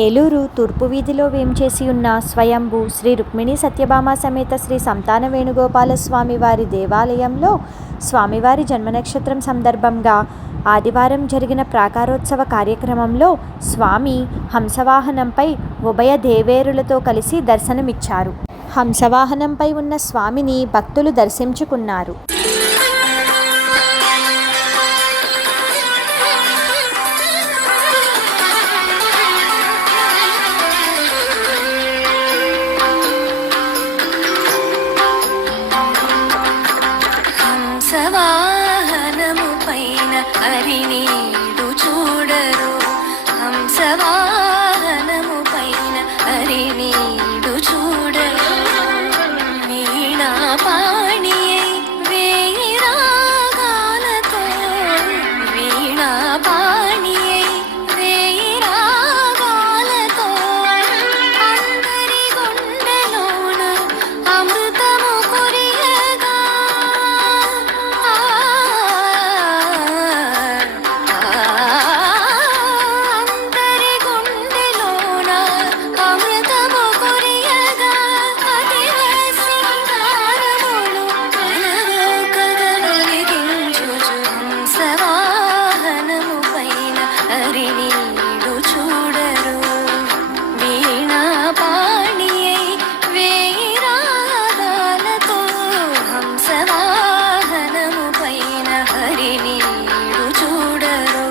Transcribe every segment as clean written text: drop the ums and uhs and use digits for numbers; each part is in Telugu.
ఏలూరు తూర్పు వీధిలో వేంచేసి ఉన్న స్వయంభూ శ్రీ రుక్మిణీ సత్యభామ సమేత శ్రీ సంతాన వేణుగోపాల స్వామివారి దేవాలయంలో స్వామివారి జన్మనక్షత్రం సందర్భంగా ఆదివారం జరిగిన ప్రాకారోత్సవ కార్యక్రమంలో స్వామి హంసవాహనంపై ఉభయ దేవేరులతో కలిసి దర్శనమిచ్చారు. హంసవాహనంపై ఉన్న స్వామిని భక్తులు దర్శించుకున్నారు. హంసవాహనము పైన హరినీడు చూడరు, హంసవాహనము పైన హరినీడు చూడరు. వీణా పాణియై వేయి రాగాలతో, వీణా పాణియై వేయి రాగాలతో అందరి గుండెలోన అమృతము కురియగా, అందరి గుండెలోన అమృతము కురియగా అతివ సింగారములు కలవు కదలిగించుచు హంసవాహనము పైన హరినీడు చూడరు. వీణా పాణియై వేయి రాగాలతో హంసవాహనము పైన హరినీడు చూడరు.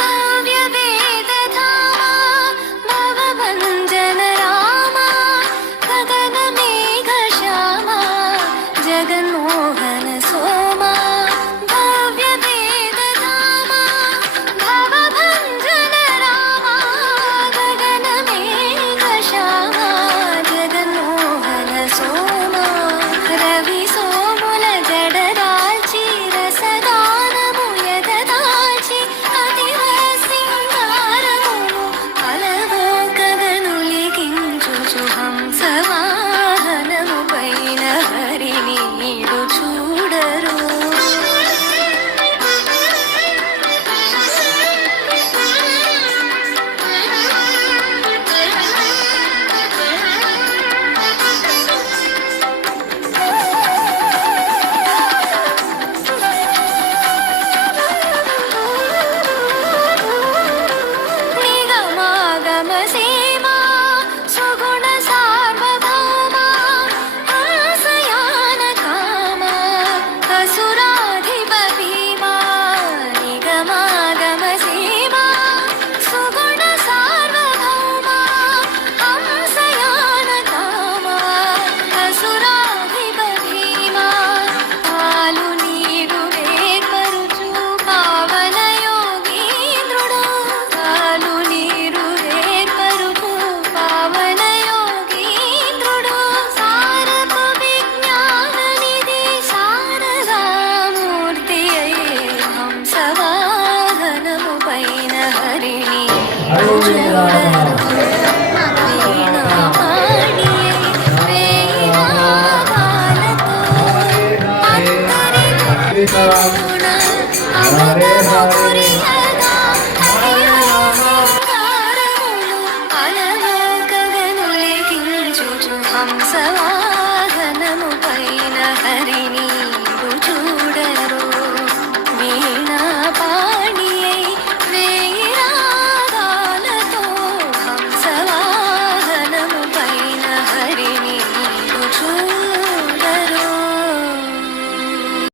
భవ్య వేదధామా భవభంజన రామా గగన మేఘ శ్యామా జగన్మోహన సోమా. భవ్య వేదధామా భవభంజన రామా గగన మేఘ శ్యామా జగన్మోహన సోమా. రవి సోముల జడదాల్చి రసగానము ఎదదాల్చి అతివ సింగారములు కలవు కదనులిగించుచు హంసవాహనము పైన హరినీడు చూడరు. నిగమాగమ సీమా సుగుణ సార్వభౌమా ఆశయాన కామా అసురాధిప భీమా. నిగమాగమ సీమా సుగుణ సార్వభౌమా ఆశయాన కామా అసురాధిప భీమా. పాలు నీరు వేర్పరుచు పావన యోగీంద్రుడు, పాలు నీరు వేర్పరుచు పావన యోగీంద్రుడు. సారపు విజ్ఞాన నిధి శారదామూర్తి అయ్యే హంసవాహనము పైన హరినీడు చూడరు. వీణా పాణియై వేయి రాగాలతో అందరి గుండెలోన అమృతము కురియగా